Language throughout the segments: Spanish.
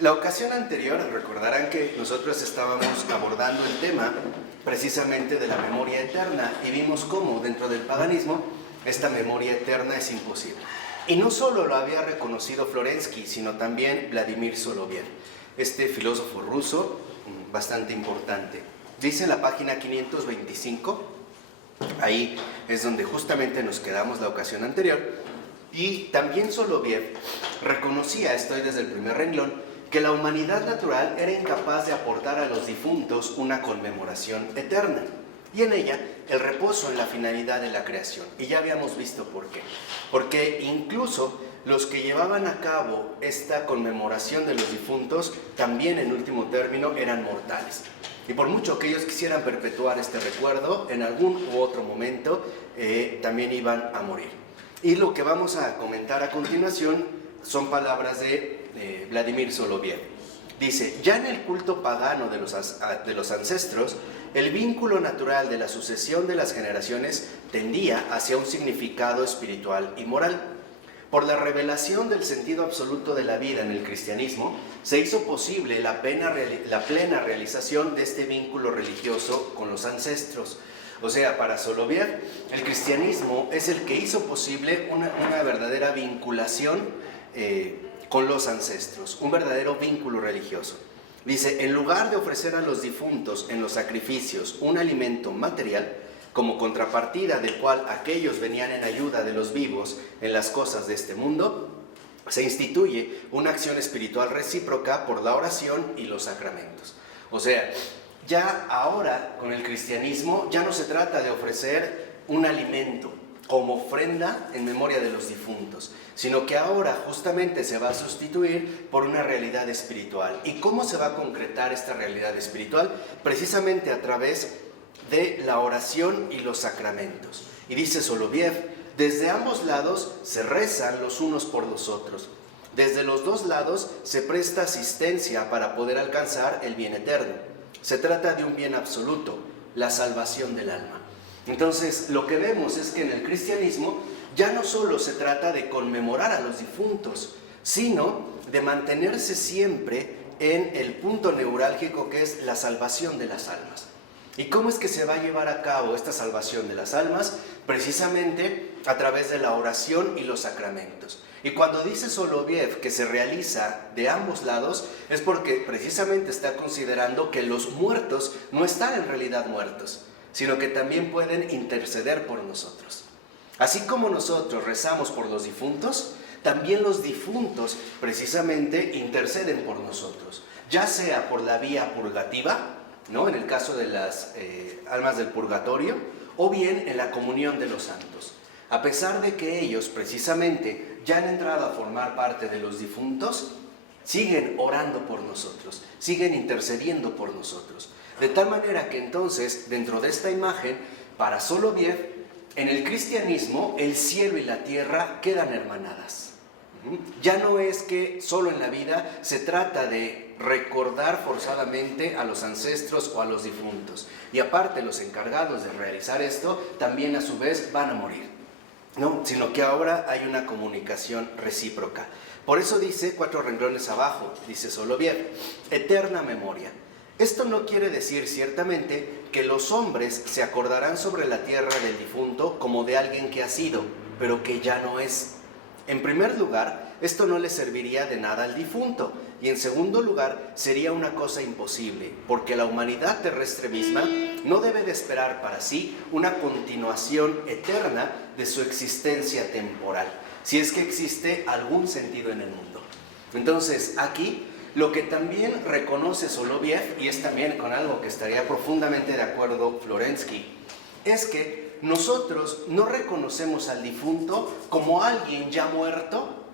La ocasión anterior, recordarán que nosotros estábamos abordando el tema precisamente de la memoria eterna y vimos cómo dentro del paganismo esta memoria eterna es imposible. Y no solo lo había reconocido Florensky, sino también Vladimir Soloviev, este filósofo ruso bastante importante. Dice en la página 525, ahí es donde justamente nos quedamos la ocasión anterior, y también Soloviev reconocía, estoy desde el primer renglón, que la humanidad natural era incapaz de aportar a los difuntos una conmemoración eterna, y en ella el reposo en la finalidad de la creación. Y ya habíamos visto por qué. Porque incluso los que llevaban a cabo esta conmemoración de los difuntos también en último término eran mortales. Y por mucho que ellos quisieran perpetuar este recuerdo, en algún u otro momento también iban a morir. Y lo que vamos a comentar a continuación son palabras de Vladimir Soloviev. Dice, ya en el culto pagano de los ancestros, el vínculo natural de la sucesión de las generaciones tendía hacia un significado espiritual y moral. Por la revelación del sentido absoluto de la vida en el cristianismo, se hizo posible la plena realización de este vínculo religioso con los ancestros. O sea, para Soloviev, el cristianismo es el que hizo posible una verdadera vinculación con los ancestros, un verdadero vínculo religioso. Dice, en lugar de ofrecer a los difuntos en los sacrificios un alimento material, como contrapartida del cual aquellos venían en ayuda de los vivos en las cosas de este mundo, se instituye una acción espiritual recíproca por la oración y los sacramentos. O sea, ya ahora con el cristianismo ya no se trata de ofrecer un alimento como ofrenda en memoria de los difuntos, sino que ahora justamente se va a sustituir por una realidad espiritual. ¿Y cómo se va a concretar esta realidad espiritual? Precisamente a través de la oración y los sacramentos. Y dice Soloviev, desde ambos lados se rezan los unos por los otros. Desde los dos lados se presta asistencia para poder alcanzar el bien eterno. Se trata de un bien absoluto, la salvación del alma. Entonces, lo que vemos es que en el cristianismo ya no solo se trata de conmemorar a los difuntos, sino de mantenerse siempre en el punto neurálgico que es la salvación de las almas. ¿Y cómo es que se va a llevar a cabo esta salvación de las almas? Precisamente a través de la oración y los sacramentos. Y cuando dice Soloviev que se realiza de ambos lados, es porque precisamente está considerando que los muertos no están en realidad muertos, sino que también pueden interceder por nosotros. Así como nosotros rezamos por los difuntos, también los difuntos precisamente interceden por nosotros, ya sea por la vía purgativa, ¿no? En el caso de las almas del purgatorio, o bien en la comunión de los santos. A pesar de que ellos precisamente ya han entrado a formar parte de los difuntos, siguen orando por nosotros, siguen intercediendo por nosotros. De tal manera que entonces, dentro de esta imagen, para Soloviev, en el cristianismo, el cielo y la tierra quedan hermanadas. Ya no es que solo en la vida se trata de recordar forzadamente a los ancestros o a los difuntos. Y aparte, los encargados de realizar esto también a su vez van a morir, ¿no? Sino que ahora hay una comunicación recíproca. Por eso dice, 4 renglones abajo, dice Soloviev, eterna memoria. Esto no quiere decir ciertamente que los hombres se acordarán sobre la tierra del difunto como de alguien que ha sido, pero que ya no es. En primer lugar, esto no le serviría de nada al difunto, y en segundo lugar, sería una cosa imposible, porque la humanidad terrestre misma no debe de esperar para sí una continuación eterna de su existencia temporal, si es que existe algún sentido en el mundo. Entonces, aquí, lo que también reconoce Soloviev, y es también con algo que estaría profundamente de acuerdo Florensky, es que nosotros no reconocemos al difunto como alguien ya muerto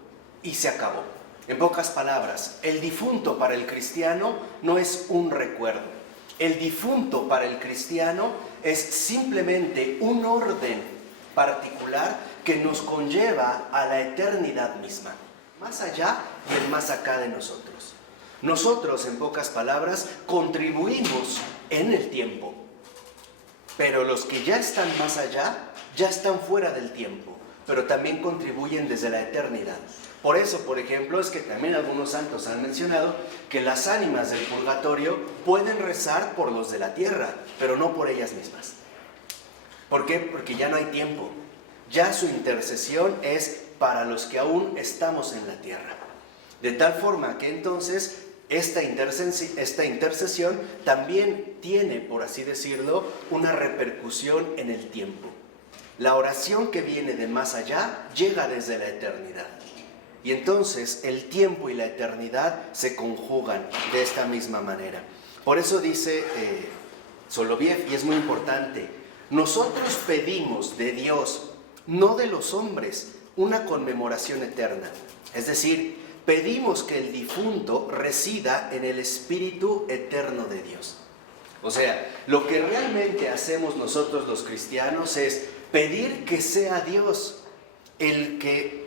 y se acabó. En pocas palabras, el difunto para el cristiano no es un recuerdo. El difunto para el cristiano es simplemente un orden particular que nos conlleva a la eternidad misma, más allá y el más acá de nosotros. Nosotros, en pocas palabras, contribuimos en el tiempo, pero los que ya están más allá, ya están fuera del tiempo, pero también contribuyen desde la eternidad. Por eso, por ejemplo, es que también algunos santos han mencionado que las ánimas del purgatorio pueden rezar por los de la tierra, pero no por ellas mismas. ¿Por qué? Porque ya no hay tiempo. Ya su intercesión es para los que aún estamos en la tierra. De tal forma que entonces esta intercesión también tiene, por así decirlo, una repercusión en el tiempo. La oración que viene de más allá llega desde la eternidad. Y entonces el tiempo y la eternidad se conjugan de esta misma manera. Por eso dice Soloviev, y es muy importante, nosotros pedimos de Dios, no de los hombres, una conmemoración eterna. Es decir, pedimos que el difunto resida en el Espíritu eterno de Dios. O sea, lo que realmente hacemos nosotros los cristianos es pedir que sea Dios el que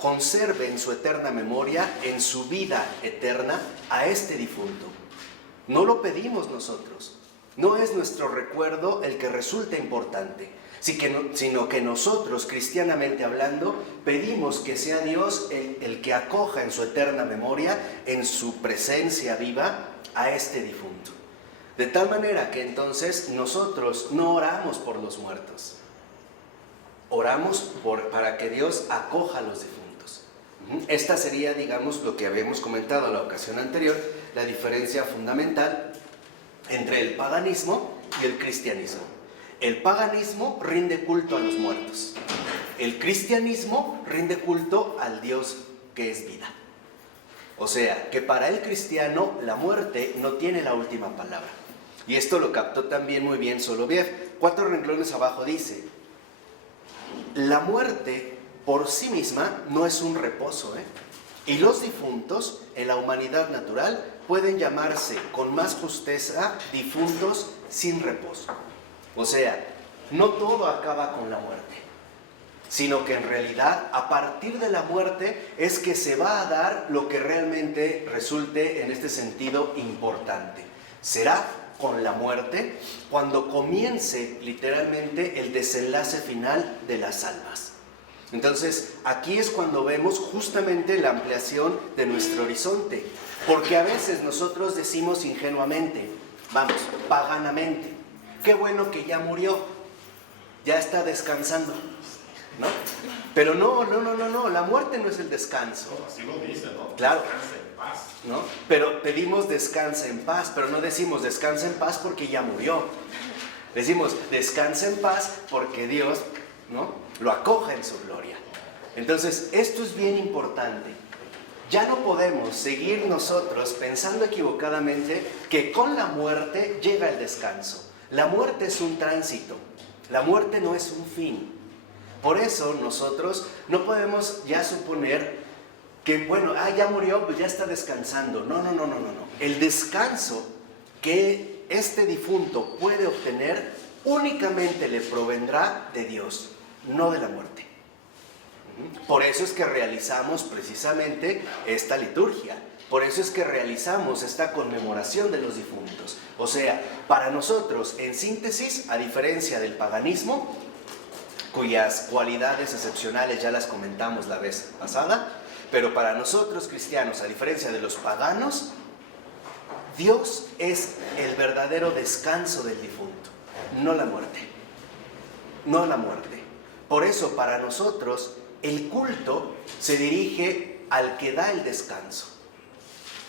conserve en su eterna memoria, en su vida eterna, a este difunto. No lo pedimos nosotros. No es nuestro recuerdo el que resulta importante, sino que nosotros, cristianamente hablando, pedimos que sea Dios el que acoja en su eterna memoria, en su presencia viva, a este difunto. De tal manera que entonces nosotros no oramos por los muertos, oramos para que Dios acoja a los difuntos. Esta sería, digamos, lo que habíamos comentado en la ocasión anterior, la diferencia fundamental entre el paganismo y el cristianismo. El paganismo rinde culto a los muertos. El cristianismo rinde culto al Dios que es vida. O sea, que para el cristiano la muerte no tiene la última palabra. Y esto lo captó también muy bien Soloviev. 4 renglones abajo dice: la muerte por sí misma no es un reposo, y los difuntos en la humanidad natural pueden llamarse con más justeza difuntos sin reposo. O sea, no todo acaba con la muerte, sino que en realidad a partir de la muerte es que se va a dar lo que realmente resulte en este sentido importante. Será con la muerte cuando comience literalmente el desenlace final de las almas. Entonces, aquí es cuando vemos justamente la ampliación de nuestro horizonte, porque a veces nosotros decimos ingenuamente, vamos, paganamente, qué bueno que ya murió, ya está descansando, ¿no? Pero no, la muerte no es el descanso. Así lo dice, ¿no? Claro. Descansa en paz. ¿No? Pero pedimos descansa en paz, pero no decimos descansa en paz porque ya murió. Decimos descansa en paz porque Dios, ¿no?, lo acoja en su gloria. Entonces, esto es bien importante. Ya no podemos seguir nosotros pensando equivocadamente que con la muerte llega el descanso. La muerte es un tránsito, la muerte no es un fin. Por eso nosotros no podemos ya suponer que, bueno, ya murió, pues ya está descansando. No. El descanso que este difunto puede obtener únicamente le provendrá de Dios, no de la muerte. Por eso es que realizamos precisamente esta liturgia. Por eso es que realizamos esta conmemoración de los difuntos. O sea, para nosotros, en síntesis, a diferencia del paganismo, cuyas cualidades excepcionales ya las comentamos la vez pasada, pero para nosotros cristianos, a diferencia de los paganos, Dios es el verdadero descanso del difunto, no la muerte. No la muerte. Por eso, para nosotros, el culto se dirige al que da el descanso.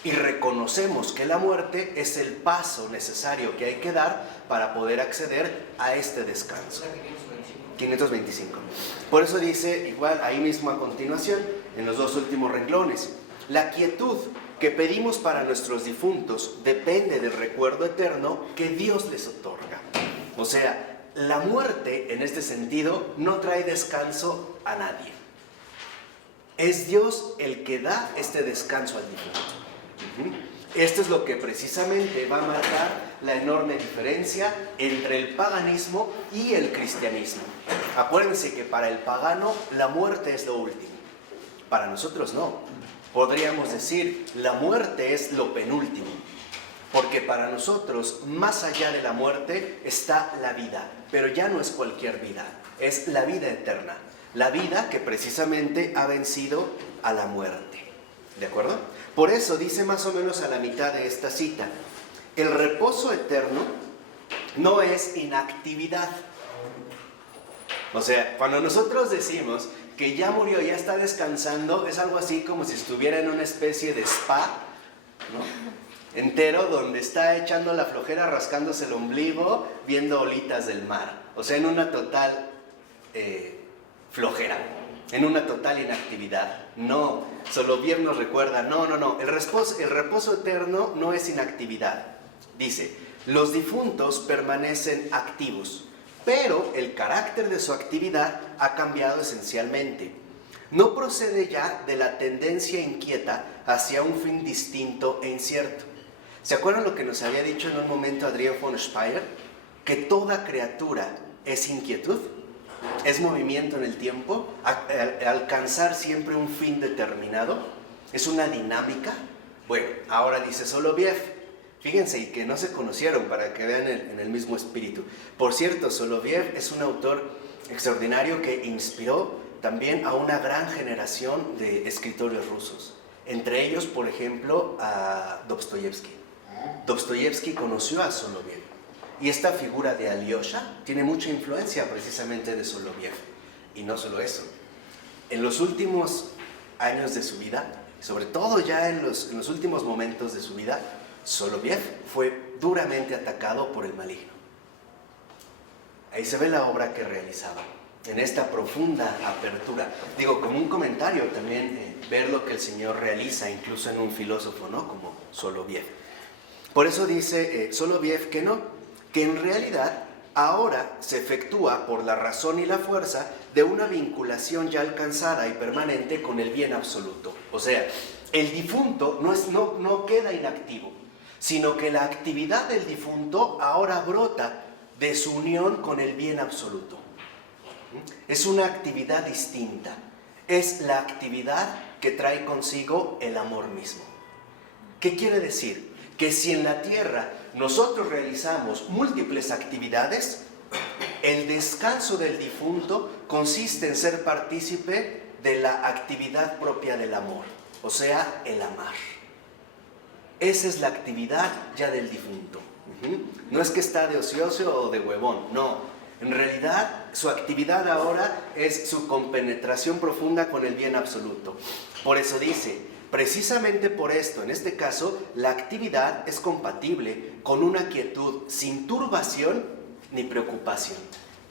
Y reconocemos que la muerte es el paso necesario que hay que dar para poder acceder a este descanso. 525. Por eso dice, igual ahí mismo a continuación, en los 2 últimos renglones, la quietud que pedimos para nuestros difuntos depende del recuerdo eterno que Dios les otorga. O sea, la muerte, en este sentido, no trae descanso a nadie. Es Dios el que da este descanso al difunto. Esto es lo que precisamente va a marcar la enorme diferencia entre el paganismo y el cristianismo. Acuérdense que para el pagano la muerte es lo último. Para nosotros no. Podríamos decir, la muerte es lo penúltimo. Porque para nosotros, más allá de la muerte, está la vida. Pero ya no es cualquier vida, es la vida eterna. La vida que precisamente ha vencido a la muerte. ¿De acuerdo? Por eso dice más o menos a la mitad de esta cita, el reposo eterno no es inactividad. O sea, cuando nosotros decimos que ya murió, ya está descansando, es algo así como si estuviera en una especie de spa, ¿no? Entero, donde está echando la flojera, rascándose el ombligo, viendo olitas del mar. O sea, en una total flojera, en una total inactividad. No, Soloviev nos recuerda, no, el reposo eterno no es inactividad. Dice, los difuntos permanecen activos, pero el carácter de su actividad ha cambiado esencialmente. No procede ya de la tendencia inquieta hacia un fin distinto e incierto. ¿Se acuerdan lo que nos había dicho en un momento Adrián von Speyer? Que toda criatura es inquietud, es movimiento en el tiempo, alcanzar siempre un fin determinado, es una dinámica. Bueno, ahora dice Soloviev, fíjense, y que no se conocieron para que vean en el mismo espíritu. Por cierto, Soloviev es un autor extraordinario que inspiró también a una gran generación de escritores rusos. Entre ellos, por ejemplo, a Dostoyevsky. Dostoyevsky conoció a Soloviev. Y esta figura de Alyosha tiene mucha influencia precisamente de Soloviev. Y no solo eso. En los últimos años de su vida, sobre todo ya en los últimos momentos de su vida, Soloviev fue duramente atacado por el maligno. Ahí se ve la obra que realizaba, en esta profunda apertura. Digo, como un comentario también, ver lo que el Señor realiza, incluso en un filósofo, ¿no? Como Soloviev. Por eso dice Soloviev que no, que en realidad ahora se efectúa por la razón y la fuerza de una vinculación ya alcanzada y permanente con el bien absoluto. O sea, el difunto no queda inactivo, sino que la actividad del difunto ahora brota de su unión con el bien absoluto. Es una actividad distinta, es la actividad que trae consigo el amor mismo. ¿Qué quiere decir? Que si en la tierra nosotros realizamos múltiples actividades, el descanso del difunto consiste en ser partícipe de la actividad propia del amor, o sea, el amar. Esa es la actividad ya del difunto. No es que está de ocioso o de huevón, no. En realidad, su actividad ahora es su compenetración profunda con el bien absoluto. Por eso dice, precisamente por esto, en este caso, la actividad es compatible con una quietud sin turbación ni preocupación.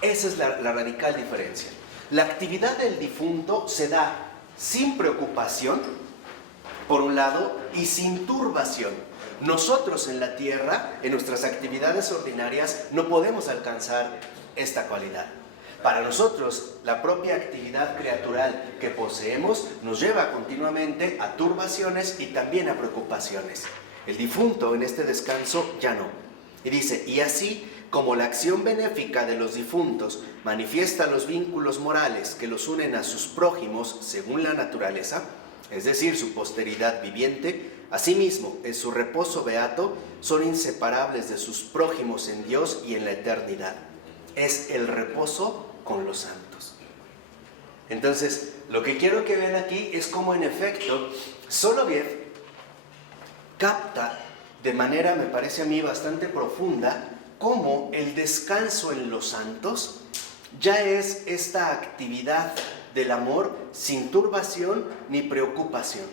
Esa es la radical diferencia. La actividad del difunto se da sin preocupación, por un lado, y sin turbación. Nosotros en la tierra, en nuestras actividades ordinarias, no podemos alcanzar esta cualidad. Para nosotros, la propia actividad creatural que poseemos nos lleva continuamente a turbaciones y también a preocupaciones. El difunto en este descanso ya no. Y dice, y así como la acción benéfica de los difuntos manifiesta los vínculos morales que los unen a sus prójimos según la naturaleza, es decir, su posteridad viviente, asimismo, en su reposo beato, son inseparables de sus prójimos en Dios y en la eternidad. Es el reposo con los santos. Entonces, lo que quiero que vean aquí es cómo en efecto Soloviev capta de manera, me parece a mí, bastante profunda, cómo el descanso en los santos ya es esta actividad del amor sin turbación ni preocupación.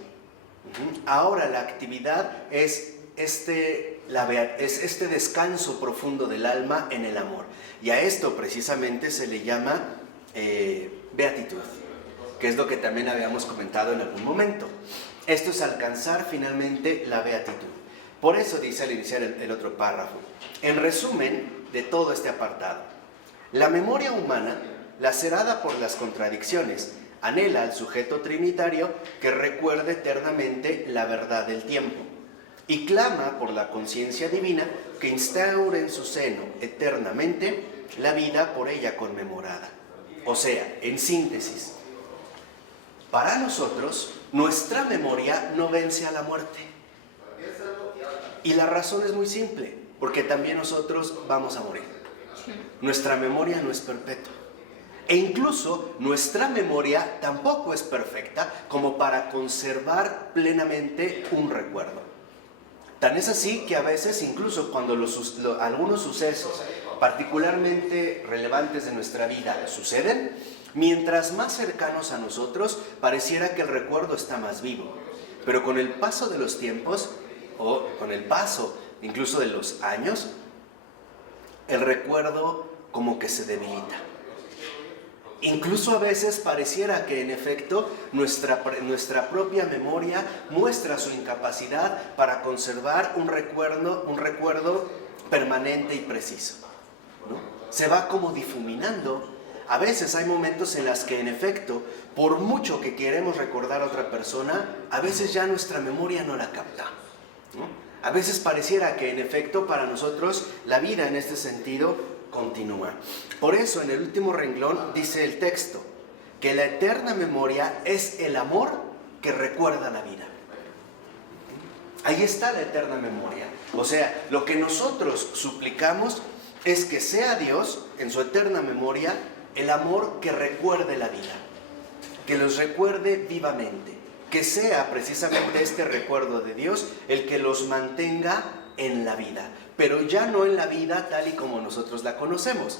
Ahora la actividad es este descanso profundo del alma en el amor. Y a esto precisamente se le llama beatitud, que es lo que también habíamos comentado en algún momento. Esto es alcanzar finalmente la beatitud. Por eso dice al iniciar el otro párrafo, en resumen de todo este apartado, la memoria humana, lacerada por las contradicciones, anhela al sujeto trinitario que recuerde eternamente la verdad del tiempo y clama por la conciencia divina que instaure en su seno eternamente la vida por ella conmemorada. O sea, en síntesis, para nosotros, nuestra memoria no vence a la muerte. Y la razón es muy simple, porque también nosotros vamos a morir. Nuestra memoria no es perpetua. E incluso nuestra memoria tampoco es perfecta como para conservar plenamente un recuerdo. Tan es así que a veces, incluso cuando algunos sucesos particularmente relevantes de nuestra vida suceden, mientras más cercanos a nosotros, pareciera que el recuerdo está más vivo. Pero con el paso de los tiempos, o con el paso incluso de los años, el recuerdo como que se debilita. Incluso a veces pareciera que en efecto nuestra propia memoria muestra su incapacidad para conservar un recuerdo permanente y preciso, ¿no? Se va como difuminando. A veces hay momentos en los que en efecto, por mucho que queremos recordar a otra persona, a veces ya nuestra memoria no la capta, ¿no? A veces pareciera que en efecto para nosotros la vida en este sentido continúa. Por eso en el último renglón dice el texto que la eterna memoria es el amor que recuerda la vida. Ahí está la eterna memoria. O sea, lo que nosotros suplicamos es que sea Dios en su eterna memoria el amor que recuerde la vida, que los recuerde vivamente, que sea precisamente este recuerdo de Dios el que los mantenga en la vida, pero ya no en la vida tal y como nosotros la conocemos,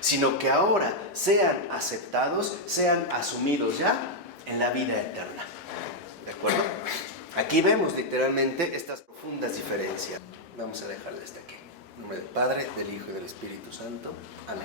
sino que ahora sean aceptados, sean asumidos ya en la vida eterna. ¿De acuerdo? Aquí vemos literalmente estas profundas diferencias. Vamos a dejarla hasta aquí. En nombre del Padre, del Hijo y del Espíritu Santo. Amén.